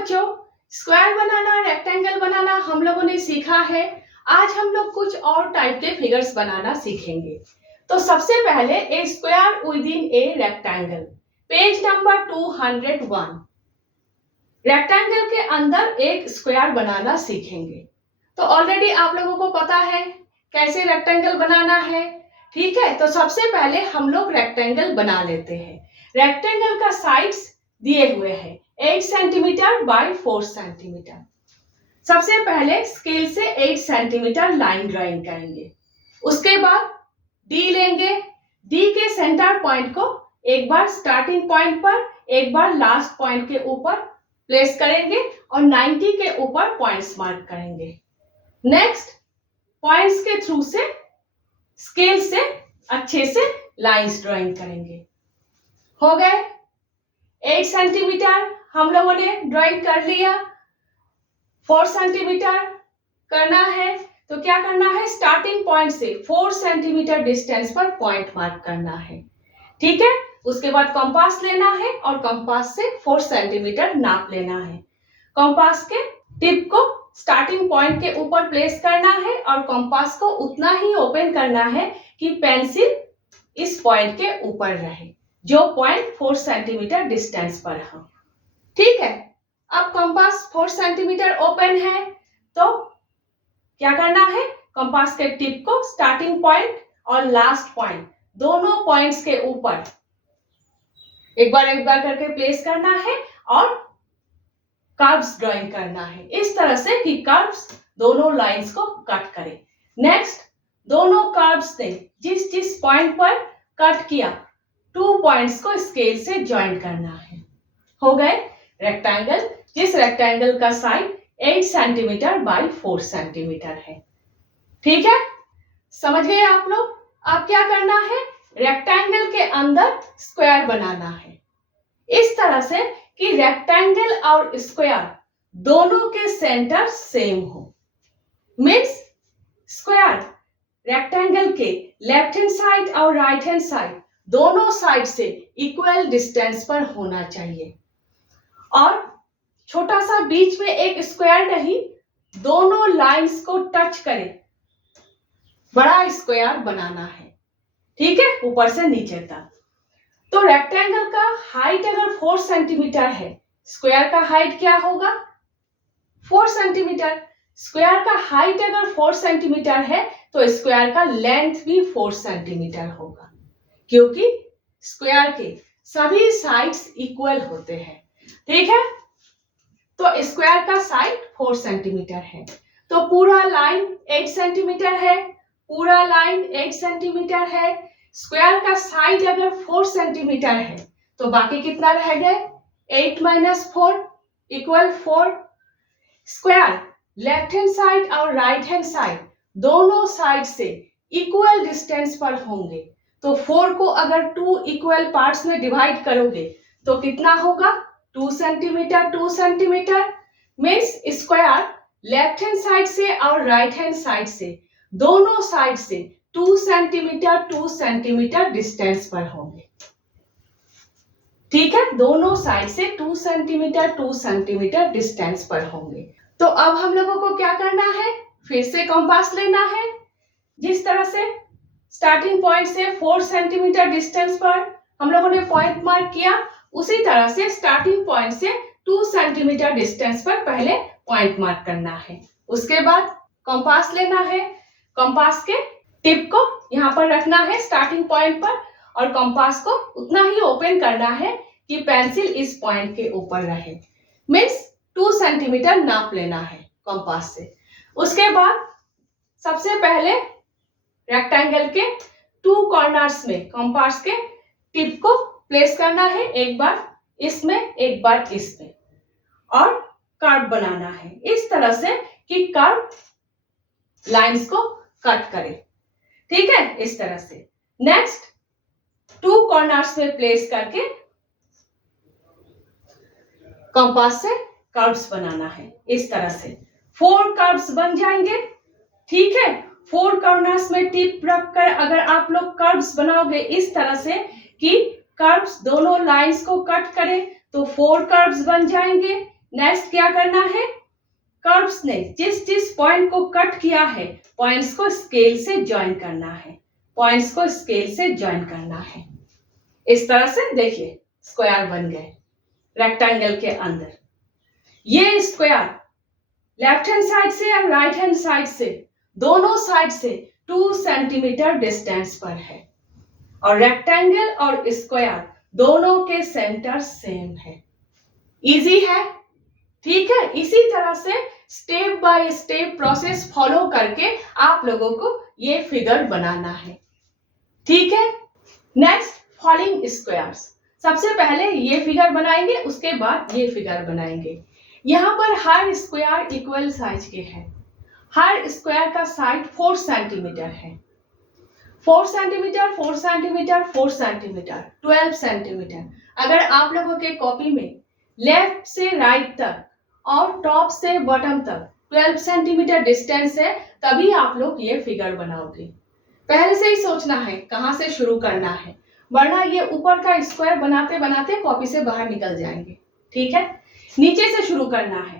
बच्चों, स्क्वायर बनाना, रेक्टेंगल बनाना हम लोगों ने सीखा है। आज हम लोग कुछ और टाइप के फिगर्स बनाना सीखेंगे। तो सबसे पहले A square within a rectangle, page number 201। Rectangle के अंदर एक स्क्वायर बनाना सीखेंगे। तो ऑलरेडी आप लोगों को पता है कैसे रेक्टेंगल बनाना है, ठीक है। तो सबसे पहले हम लोग रेक्टेंगल बना लेते हैं। रेक्टेंगल का साइड्स दिए हुए हैं 8 सेंटीमीटर बाय 4 सेंटीमीटर। सबसे पहले स्केल से 8 सेंटीमीटर लाइन ड्राइंग करेंगे। उसके बाद डी लेंगे। डी के सेंटर पॉइंट को एक बार स्टार्टिंग पॉइंट पर, एक बार लास्ट पॉइंट के ऊपर प्लेस करेंगे और 90 के ऊपर पॉइंट्स मार्क करेंगे। नेक्स्ट पॉइंट्स के थ्रू से स्केल से अच्छे से लाइंस ड्राइंग करेंगे। हो गए 8 सेंटीमीटर हम लोगों ने ड्राइंग कर लिया। 4 सेंटीमीटर करना है तो क्या करना है, स्टार्टिंग पॉइंट से 4 सेंटीमीटर डिस्टेंस पर पॉइंट मार्क करना है, ठीक है। उसके बाद कंपास लेना है और कंपास से 4 सेंटीमीटर नाप लेना है। कंपास के टिप को स्टार्टिंग पॉइंट के ऊपर प्लेस करना है और कंपास को उतना ही ओपन करना है कि पेंसिल इस पॉइंट के ऊपर रहे, जो पॉइंट 4 सेंटीमीटर डिस्टेंस पर हो, ठीक है। अब कंपास 4 सेंटीमीटर ओपन है तो क्या करना है, कंपास के टिप को स्टार्टिंग पॉइंट और लास्ट पॉइंट दोनों पॉइंट्स के ऊपर एक बार करके प्लेस करना है और कर्व्स ड्राइंग करना है इस तरह से कि कर्व्स दोनों लाइंस को कट करे। नेक्स्ट दोनों कर्व्स ने जिस जिस पॉइंट पर कट किया 2 पॉइंट्स को स्केल से ज्वाइन करना है। हो गए रेक्टेंगल, जिस रेक्टेंगल का साइड 8 सेंटीमीटर बाय 4 सेंटीमीटर है, ठीक है। समझ गए आप लोग। अब क्या करना है, रेक्टेंगल के अंदर स्क्वायर बनाना है इस तरह से कि रेक्टेंगल और स्क्वायर दोनों के सेंटर सेम हो। मीन्स स्क्वायर रेक्टेंगल के लेफ्ट हैंड साइड और राइट हैंड साइड दोनों साइड से इक्वल डिस्टेंस पर होना चाहिए और छोटा सा बीच में एक स्क्वायर नहीं, दोनों लाइंस को टच करे बड़ा स्क्वायर बनाना है, ठीक है, ऊपर से नीचे तक। तो रेक्टेंगल का हाइट अगर 4 सेंटीमीटर है, स्क्वायर का हाइट क्या होगा 4 सेंटीमीटर। स्क्वायर का हाइट अगर 4 सेंटीमीटर है तो स्क्वायर का लेंथ भी 4 सेंटीमीटर होगा, क्योंकि स्क्वायर के सभी साइड्स इक्वल होते हैं, ठीक है। तो स्क्वायर का साइड 4 सेंटीमीटर है तो पूरा लाइन 8 सेंटीमीटर है, पूरा लाइन 8 सेंटीमीटर है। स्क्वायर का साइड अगर 4 सेंटीमीटर है तो बाकी कितना रह गए 8 minus 4 equal 4। Square left hand side और राइट हैंड साइड दोनों साइड से इक्वल डिस्टेंस पर होंगे तो 4 को अगर 2 इक्वल पार्ट्स में डिवाइड करोगे तो कितना होगा 2 centimetre 2 centimetre. Means square left hand side से और राइट हैंड साइड से दोनों साइड से 2 सेंटीमीटर डिस्टेंस पर होंगे, ठीक है। दोनों साइड से 2 सेंटीमीटर डिस्टेंस पर होंगे। तो अब हम लोगों को क्या करना है, फिर से कंपास लेना है। जिस तरह से स्टार्टिंग पॉइंट से 4 सेंटीमीटर डिस्टेंस पर हम लोगों ने पॉइंट मार्क किया, उसी तरह से स्टार्टिंग पॉइंट से 2 सेंटीमीटर डिस्टेंस पर पहले पॉइंट मार्क करना है। उसके बाद कंपास लेना है। कंपास के टिप को यहाँ पर रखना है स्टार्टिंग पॉइंट पर और कंपास को उतना ही ओपन करना है कि पेंसिल इस पॉइंट के ऊपर रहे। मीन्स 2 सेंटीमीटर नाप लेना है कंपास से। उसके बाद सबसे पहले रेक्टेंगल के 2 कॉर्नर्स में कंपास के टिप को प्लेस करना है, एक बार इसमें एक बार इसमें, और कर्व बनाना है इस तरह से कि कर्व लाइंस को कट करे, ठीक है, इस तरह से। नेक्स्ट 2 कॉर्नर्स में प्लेस करके कंपास से कर्व्स बनाना है इस तरह से। 4 कर्व्स बन जाएंगे, ठीक है। 4 कॉर्नर्स में टिप रखकर अगर आप लोग कर्व्स बनाओगे इस तरह से कि कर्व्स दोनों लाइंस को कट करे तो 4 कर्व्स बन जाएंगे। नेक्स्ट क्या करना है, कर्व्स ने जिस जिस पॉइंट को कट किया है पॉइंट्स को स्केल से ज्वाइन करना है, पॉइंट्स को स्केल से ज्वाइन करना है। इस तरह से देखिए स्क्वायर बन गए रेक्टेंगल के अंदर। ये स्क्वायर लेफ्ट हैंड साइड से और राइट हैंड साइड से दोनों साइड से 2 सेंटीमीटर डिस्टेंस पर है और रेक्टेंगल और स्क्वायर दोनों के सेंटर सेम है। इजी है, ठीक है। इसी तरह से step by step process follow करके आप लोगों को ये फिगर बनाना है, ठीक है। नेक्स्ट फॉलोइंग स्क्वायर्स, सबसे पहले ये फिगर बनाएंगे, उसके बाद ये फिगर बनाएंगे। यहाँ पर हर स्क्वायर इक्वल साइज के हैं। हर स्क्वायर का साइड 4 सेंटीमीटर है। 4 सेंटीमीटर 4 सेंटीमीटर 4 सेंटीमीटर 12 सेंटीमीटर। अगर आप लोगों के कॉपी में लेफ्ट से राइट तक और टॉप से बॉटम तक 12 सेंटीमीटर डिस्टेंस है तभी आप लोग ये फिगर बनाओगे। पहले से ही सोचना है कहाँ से शुरू करना है, वरना ये ऊपर का स्क्वायर बनाते बनाते कॉपी से बाहर निकल जाएंगे, ठीक है। नीचे से शुरू करना है।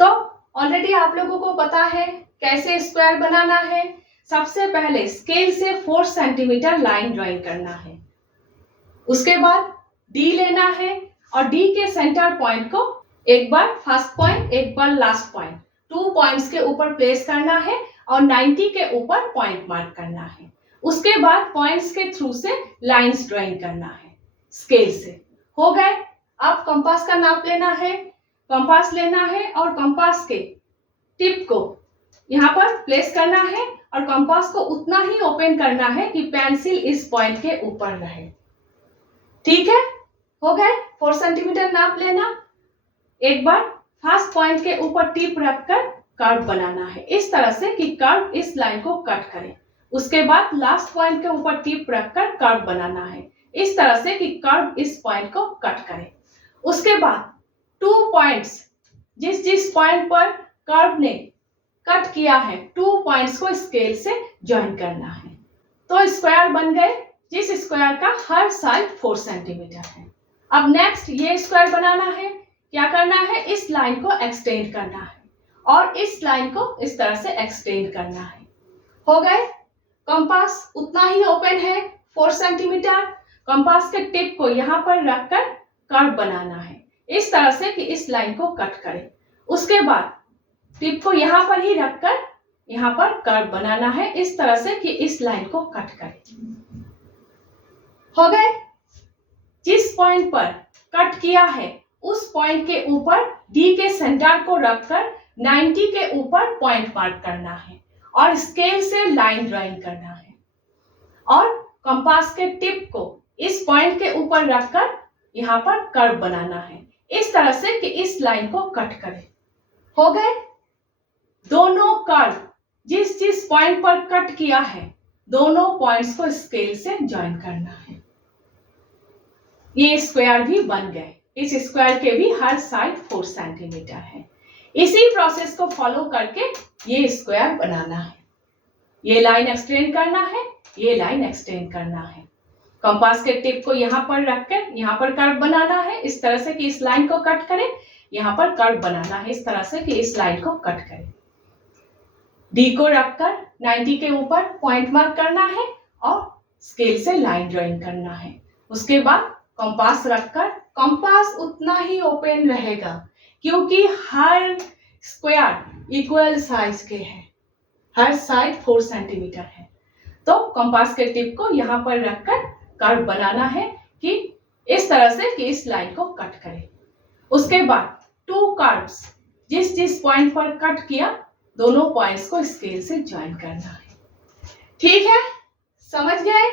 तो ऑलरेडी आप लोगों को पता है कैसे स्क्वायर बनाना है। सबसे पहले स्केल से 4 सेंटीमीटर लाइन ड्राइंग करना है। उसके बाद डी लेना है और डी के सेंटर पॉइंट को एक बार फर्स्ट पॉइंट एक बार लास्ट पॉइंट 2 पॉइंट्स के ऊपर प्लेस करना है और 90 के ऊपर पॉइंट मार्क करना है। उसके बाद पॉइंट्स के थ्रू से लाइंस ड्राइंग करना है स्केल से। हो गए। अब कंपास का नाप लेना है, कंपास लेना है और कंपास के टिप को यहाँ पर प्लेस करना है और कंपास को उतना ही ओपन करना है कि पेंसिल इस पॉइंट के ऊपर रहे, ठीक है। हो गए। 4 सेंटीमीटर नाप लेना। एक बार फर्स्ट पॉइंट के ऊपर टिप रखकर कर्व बनाना है इस तरह से कि कर्व इस लाइन को कट करे। उसके बाद लास्ट पॉइंट के ऊपर टिप रखकर कर्व बनाना है इस तरह से कि कर्व इस पॉइंट को कट करे। उसके बाद 2 पॉइंट्स जिस जिस पॉइंट पर कर्व ने कट किया है 2 पॉइंट्स को स्केल से ज्वाइन करना है। तो स्क्वायर बन गए जिस स्क्वायर का हर साइड 4 सेंटीमीटर है। अब नेक्स्ट ये स्क्वायर बनाना है। क्या करना है, इस लाइन को एक्सटेंड करना है और इस लाइन को इस तरह से एक्सटेंड करना है। हो गए। कंपास उतना ही ओपन है 4 सेंटीमीटर। कंपास के टिप को यहाँ पर रखकर कर्व बनाना है इस तरह से कि इस लाइन को कट करे। उसके बाद टिप को यहाँ पर ही रखकर यहाँ पर कर्व बनाना है इस तरह से कि इस लाइन को कट करे। हो गए। जिस पॉइंट पर कट किया है उस पॉइंट के ऊपर डी के सेंटर को रखकर 90 के ऊपर पॉइंट मार्क करना है और स्केल से लाइन ड्राइंग करना है और कंपास के टिप को इस पॉइंट के ऊपर रखकर यहाँ पर कर्व बनाना है इस तरह से कि इस लाइन को कट करे। हो गए। दोनों कर्व जिस जिस पॉइंट पर कट किया है दोनों पॉइंट्स को स्केल से ज्वाइन करना है। ये स्क्वायर भी बन गए। इस स्क्वायर के भी हर साइड 4 सेंटीमीटर है। इसी प्रोसेस को फॉलो करके ये स्क्वायर बनाना है। ये लाइन एक्सटेंड करना है, ये लाइन एक्सटेंड करना है। कंपास के टिप को यहाँ पर रखकर यहाँ पर कर्व बनाना है इस तरह से कि इस लाइन को कट करे। यहाँ पर कर्व बनाना है इस तरह से कि इस लाइन को कट करे। डी को रखकर 90 के ऊपर पॉइंट मार्क करना है और स्केल से लाइन ड्राइंग करना है। उसके बाद कंपास रखकर कंपास उतना ही ओपन रहेगा क्योंकि हर स्क्वायर इक्वल साइज के हैं। हर साइड 4 सेंटीमीटर है। तो कंपास के टिप को यहाँ पर रखकर कर्व बनाना है कि इस तरह से कि इस लाइन को कट करे। उसके बाद 2 कर्व्स जिस जिस पॉइंट पर कट किया दोनों पॉइंट्स को स्केल से ज्वाइन करना है। ठीक है, समझ गए?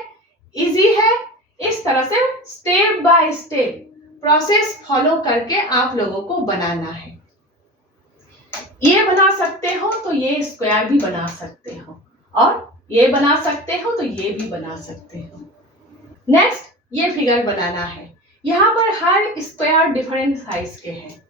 इजी है। इस तरह से step by step process follow करके आप लोगों को बनाना है। ये बना सकते हो तो ये स्क्वायर भी बना सकते हो और ये बना सकते हो तो ये भी बना सकते हो। नेक्स्ट ये फिगर बनाना है। यहाँ पर हर स्क्वायर डिफरेंट साइज के हैं।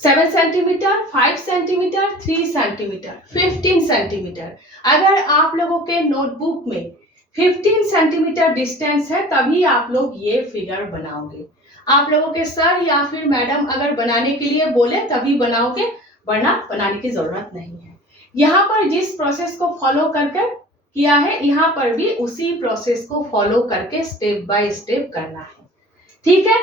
7 सेंटीमीटर, 5 सेंटीमीटर, 3 सेंटीमीटर, 15 सेंटीमीटर। अगर आप लोगों के नोटबुक में 15 सेंटीमीटर डिस्टेंस है तभी आप लोग ये फिगर बनाओगे। आप लोगों के सर या फिर मैडम अगर बनाने के लिए बोले तभी बनाओगे, वरना बनाने की जरूरत नहीं है। यहाँ पर जिस प्रोसेस को फॉलो कर किया है, यहाँ पर भी उसी प्रोसेस को फॉलो करके स्टेप बाय स्टेप करना है। ठीक है,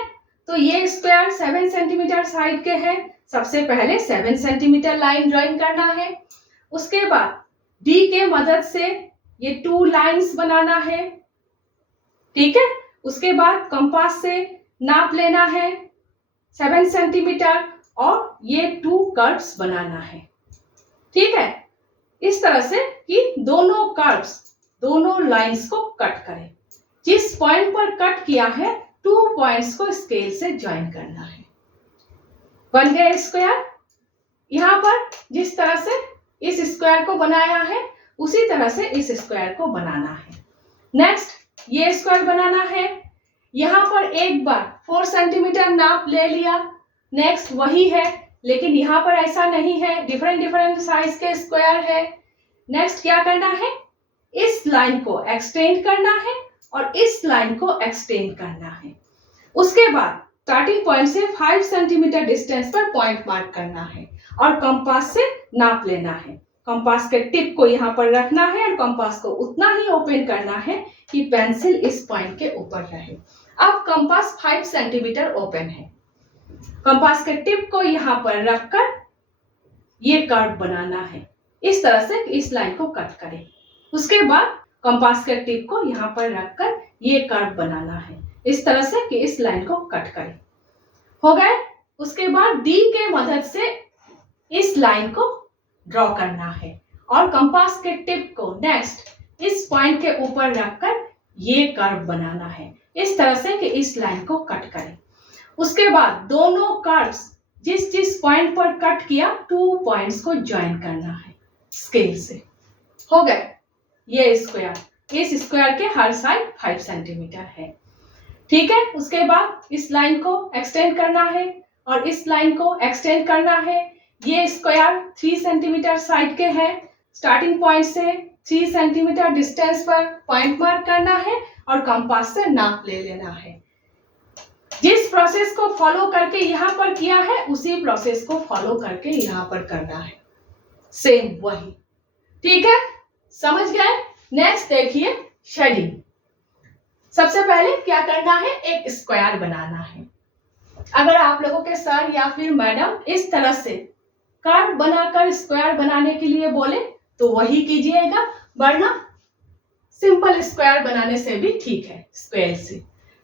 तो ये स्क्वायर 7 सेंटीमीटर साइड के हैं। सबसे पहले 7 सेंटीमीटर लाइन ड्राइंग करना है। उसके बाद डी के मदद से ये 2 लाइंस बनाना है। ठीक है, उसके बाद कंपास से नाप लेना है 7 सेंटीमीटर और ये 2 कर्व्स बनाना है। ठीक है, इस तरह से कि दोनों कर्व्स, दोनों लाइंस को कट करें। जिस पॉइंट पर कट किया है 2 पॉइंट्स को स्केल से ज्वाइन करना है। बन गया स्क्वायर। यहाँ पर जिस तरह से इस स्क्वायर को बनाया है उसी तरह से इस स्क्वायर को बनाना है। नेक्स्ट ये स्क्वायर बनाना है। यहाँ पर एक बार 4 सेंटीमीटर नाप ले लिया। नेक्स्ट वही है, लेकिन यहाँ पर ऐसा नहीं है, डिफरेंट साइज के स्क्वायर है। नेक्स्ट क्या करना है, इस लाइन को एक्सटेंड करना है और इस लाइन को एक्सटेंड करना है। उसके बाद स्टार्टिंग पॉइंट से 5 सेंटीमीटर डिस्टेंस पर पॉइंट मार्क करना है और कंपास से नाप लेना है। कंपास के टिप को यहाँ पर रखना है और कंपास को उतना ही ओपन करना है कि पेंसिल इस पॉइंट के ऊपर रहे। अब कंपास 5 सेंटीमीटर ओपन है। कंपास के टिप को यहाँ पर रखकर ये कर्व बनाना है, इस तरह से इस लाइन को कट करें। उसके बाद कंपास के टिप को यहाँ पर रखकर ये कर्व बनाना है, इस तरह से कि इस लाइन को कट करें। हो गए। उसके बाद डी के मदद से इस लाइन को ड्रॉ करना है और कंपास के टिप को नेक्स्ट इस पॉइंट के ऊपर रखकर ये कर्व बनाना है, इस तरह से कि इस लाइन को कट करें। उसके बाद दोनों कर्व्स जिस जिस पॉइंट पर कट किया 2 पॉइंट्स को ज्वाइन करना है स्केल से। हो गए ये स्क्वायर। इस स्क्वायर के हर साइड 5 सेंटीमीटर है। ठीक है, उसके बाद इस लाइन को एक्सटेंड करना है और इस लाइन को एक्सटेंड करना है। ये स्क्वायर 3 सेंटीमीटर साइड के हैं। स्टार्टिंग पॉइंट से 3 सेंटीमीटर डिस्टेंस पर पॉइंट मार्क करना है और कंपास से नाप ले लेना है। जिस प्रोसेस को फॉलो करके यहाँ पर किया है उसी प्रोसेस को फॉलो करके यहाँ पर करना है, सेम वही। ठीक है, समझ गए। नेक्स्ट देखिए शेडिंग। सबसे पहले क्या करना है, एक स्क्वायर बनाना है। अगर आप लोगों के सर या फिर मैडम इस तरह से कर्व बनाकर स्क्वायर बनाने के लिए बोले तो वही कीजिएगा, वरना सिंपल स्क्वायर बनाने से भी ठीक है, स्क्वायर से।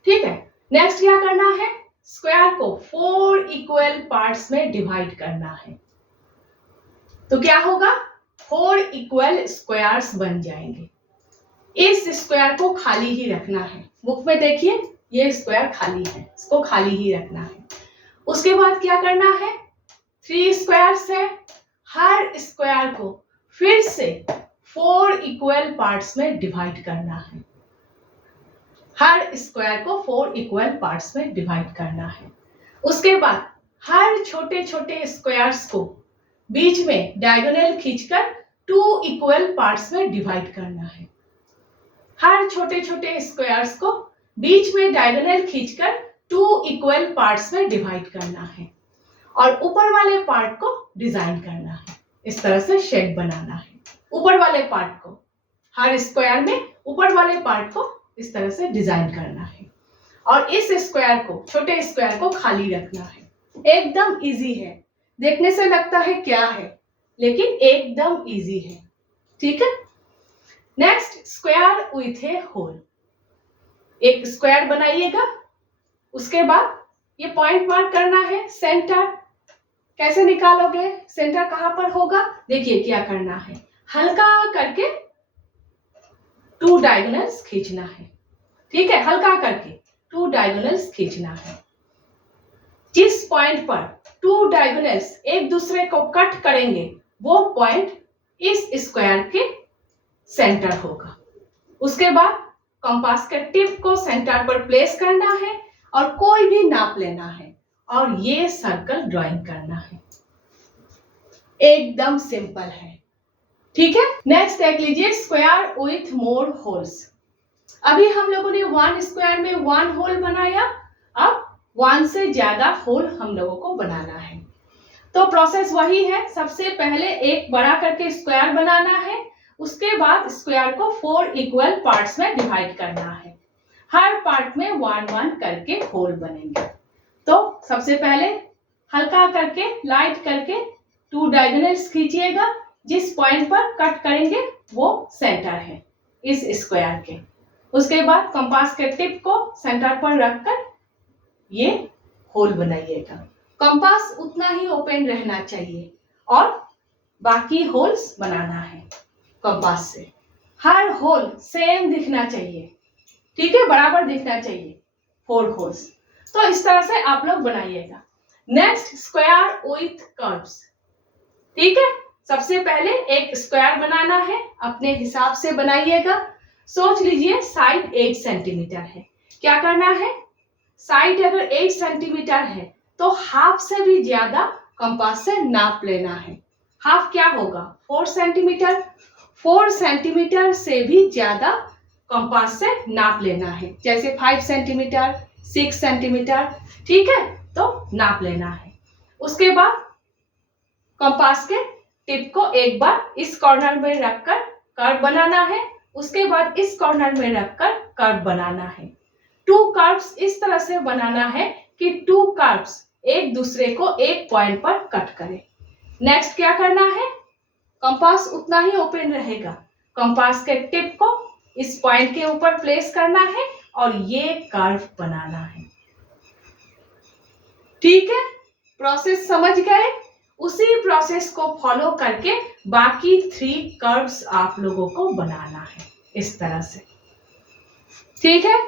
ठीक है, नेक्स्ट क्या करना है, स्क्वायर को 4 इक्वल पार्ट्स में डिवाइड करना है। तो क्या होगा, 4 इक्वल स्क्वायर्स बन जाएंगे। इस स्क्वायर को खाली ही रखना है। बुक में देखिए ये स्क्वायर खाली है, इसको खाली ही रखना है। उसके बाद क्या करना है, 3 स्क्वायर्स है, हर स्क्वायर को फिर से 4 इक्वल पार्ट्स में डिवाइड करना है। हर स्क्वायर को 4 इक्वल पार्ट्स में डिवाइड करना है। उसके बाद हर छोटे छोटे स्क्वायर्स को बीच में डायगोनल खींचकर 2 इक्वल पार्ट्स में डिवाइड करना है। हर छोटे छोटे स्क्वायर्स को बीच में डायगोनल खींचकर 2 इक्वल पार्ट्स में डिवाइड करना है और ऊपर वाले पार्ट को डिजाइन करना है। इस तरह से शेप बनाना है। ऊपर वाले पार्ट को, हर स्क्वायर में ऊपर वाले पार्ट को इस तरह से डिजाइन करना है और इस स्क्वायर को, छोटे स्क्वायर को खाली रखना है। एकदम इजी है, देखने से लगता है क्या है, लेकिन एकदम इजी है। ठीक है, next square with a hole. एक स्क्वायर बनाइएगा, उसके बाद ये पॉइंट मार्क करना है। सेंटर कैसे निकालोगे, सेंटर कहां पर होगा, देखिए क्या करना है, हल्का करके 2 डायगोनल्स खींचना है। ठीक है, हल्का करके 2 डायगोनल्स खींचना है। जिस पॉइंट पर 2 डायगोनल्स एक दूसरे को कट करेंगे वो पॉइंट इस स्क्वायर के सेंटर होगा। उसके बाद कंपास के टिप को सेंटर पर प्लेस करना है और कोई भी नाप लेना है और ये सर्कल ड्राइंग करना है। एकदम सिंपल है। ठीक है, नेक्स्ट देख लीजिए स्क्वायर विथ मोर होल्स। अभी हम लोगों ने 1 स्क्वायर में 1 होल बनाया, अब 1 से ज्यादा होल हम लोगों को बनाना है। तो प्रोसेस वही है, सबसे पहले एक बड़ा करके स्क्वायर बनाना है, उसके बाद स्क्वायर को 4 इक्वल पार्ट्स में डिवाइड करना है। हर पार्ट में 1-1 करके होल बनेंगे। तो सबसे पहले हल्का करके लाइट करके 2 डायगोनल्स खींचिएगा, जिस पॉइंट पर कट करेंगे वो सेंटर है इस स्क्वायर के। उसके बाद कंपास के टिप को सेंटर पर रखकर ये होल बनाइएगा। कंपास उतना ही ओपन रहना चाहिए और बाकी होल्स बनाना है कंपास से। हर होल सेम दिखना चाहिए, ठीक है, बराबर दिखना चाहिए 4 होल्स। तो इस तरह से आप लोग बनाइएगा। नेक्स्ट स्क्वायर विथ कर्व्स, ठीक है। सबसे पहले एक स्क्वायर बनाना है, अपने हिसाब से बनाइएगा। सोच लीजिए साइड 8 सेंटीमीटर है। क्या करना है, साइड अगर 8 सेंटीमीटर है तो हाफ से भी ज्यादा कंपास से नाप लेना है। हाफ क्या होगा, 4 सेंटीमीटर। 4 सेंटीमीटर से भी ज्यादा कंपास से नाप लेना है, जैसे 5 सेंटीमीटर, 6 सेंटीमीटर, ठीक है, तो नाप लेना है। उसके बाद कंपास के टिप को एक बार इस कॉर्नर में रखकर कर्व बनाना है, उसके बाद इस कॉर्नर में रखकर कर्व बनाना है। 2 कर्व्स इस तरह से बनाना है कि 2 कर्व्स एक दूसरे को एक पॉइंट पर कट करें। नेक्स्ट क्या करना है, कंपास उतना ही ओपन रहेगा। कंपास के टिप को इस पॉइंट के ऊपर प्लेस करना है और ये कर्व बनाना है, ठीक है। प्रोसेस समझ गए? उसी प्रोसेस को फॉलो करके बाकी 3 कर्व्स आप लोगों को बनाना है इस तरह से, ठीक है।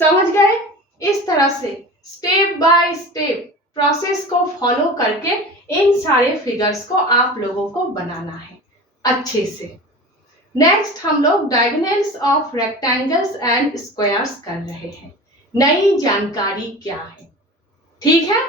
समझ गए? इस तरह से स्टेप बाय स्टेप प्रोसेस को फॉलो करके इन सारे फिगर्स को आप लोगों को बनाना है अच्छे से। नेक्स्ट हम लोग diagonals of rectangles and squares कर रहे हैं। नई जानकारी क्या है, ठीक है।